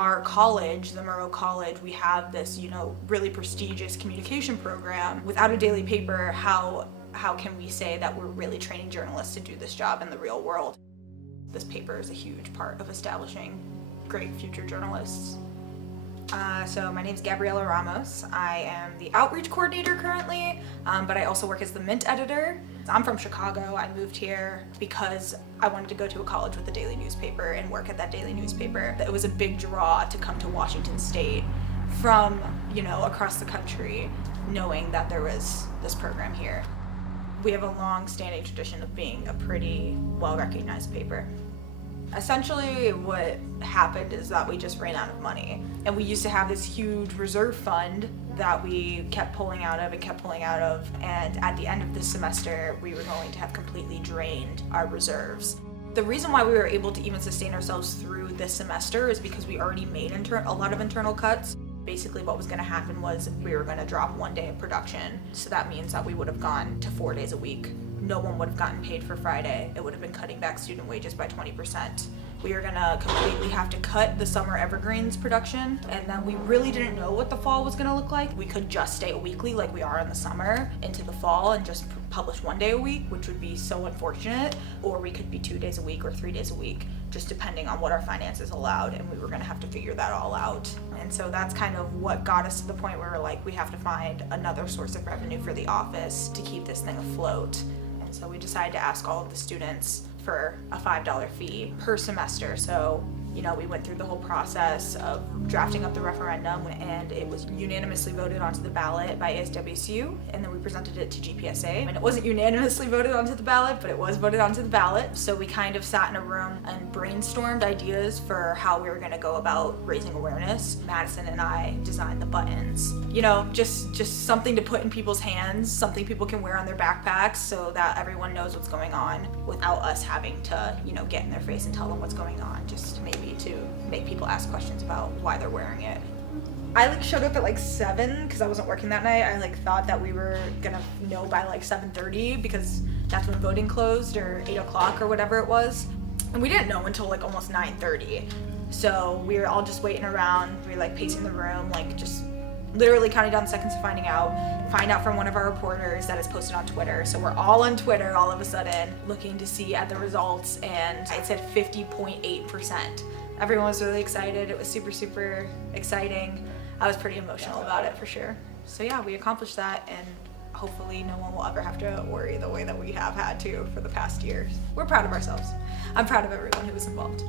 our college, the Monroe College, we have this, really prestigious communication program. Without a daily paper, how can we say that we're really training journalists to do this job in the real world? This paper is a huge part of establishing great future journalists. So my name is Gabriella Ramos. I am the outreach coordinator currently, but I also work as the Mint editor. I'm from Chicago. I moved here because I wanted to go to a college with a daily newspaper and work at that daily newspaper. It was a big draw to come to Washington State from, across the country, knowing that there was this program here. We have a long-standing tradition of being a pretty well-recognized paper. Essentially, what happened is that we just ran out of money. And we used to have this huge reserve fund that we kept pulling out of. And at the end of this semester, we were going to have completely drained our reserves. The reason why we were able to even sustain ourselves through this semester is because we already made a lot of internal cuts. Basically, what was going to happen was we were going to drop 1 day of production. So that means that we would have gone to 4 days a week. No one would have gotten paid for Friday. It would have been cutting back student wages by 20%. We were gonna completely have to cut the summer evergreens production, and then we really didn't know what the fall was gonna look like. We could just stay weekly like we are in the summer into the fall and just publish 1 day a week, which would be so unfortunate, or we could be 2 days a week or 3 days a week, just depending on what our finances allowed, and we were gonna have to figure that all out. And so that's kind of what got us to the point where we're like, we have to find another source of revenue for the office to keep this thing afloat. So we decided to ask all of the students for a $5 fee per semester. So, we went through the whole process of drafting up the referendum, and it was unanimously voted onto the ballot by ASWSU, and then we presented it to GPSA. And it wasn't unanimously voted onto the ballot, but it was voted onto the ballot. So we kind of sat in a room and brainstormed ideas for how we were gonna go about raising awareness. Madison and I designed the buttons. Just something to put in people's hands, something people can wear on their backpacks so that everyone knows what's going on without us having to, get in their face and tell them what's going on, just maybe to make people ask questions about why they're wearing it. I showed up at 7 because I wasn't working that night. I thought that we were gonna know by 7:30 because that's when voting closed, or 8 o'clock or whatever it was. And we didn't know until almost 9:30. So we were all just waiting around. We were pacing the room, just literally counting down the seconds to find out from one of our reporters that is posted on Twitter. So we're all on Twitter all of a sudden looking to see at the results, and it said 50.8%. Everyone was really excited. It was super, super exciting. I was pretty emotional about it for sure. So yeah, we accomplished that, and hopefully no one will ever have to worry the way that we have had to for the past years. We're proud of ourselves. I'm proud of everyone who was involved.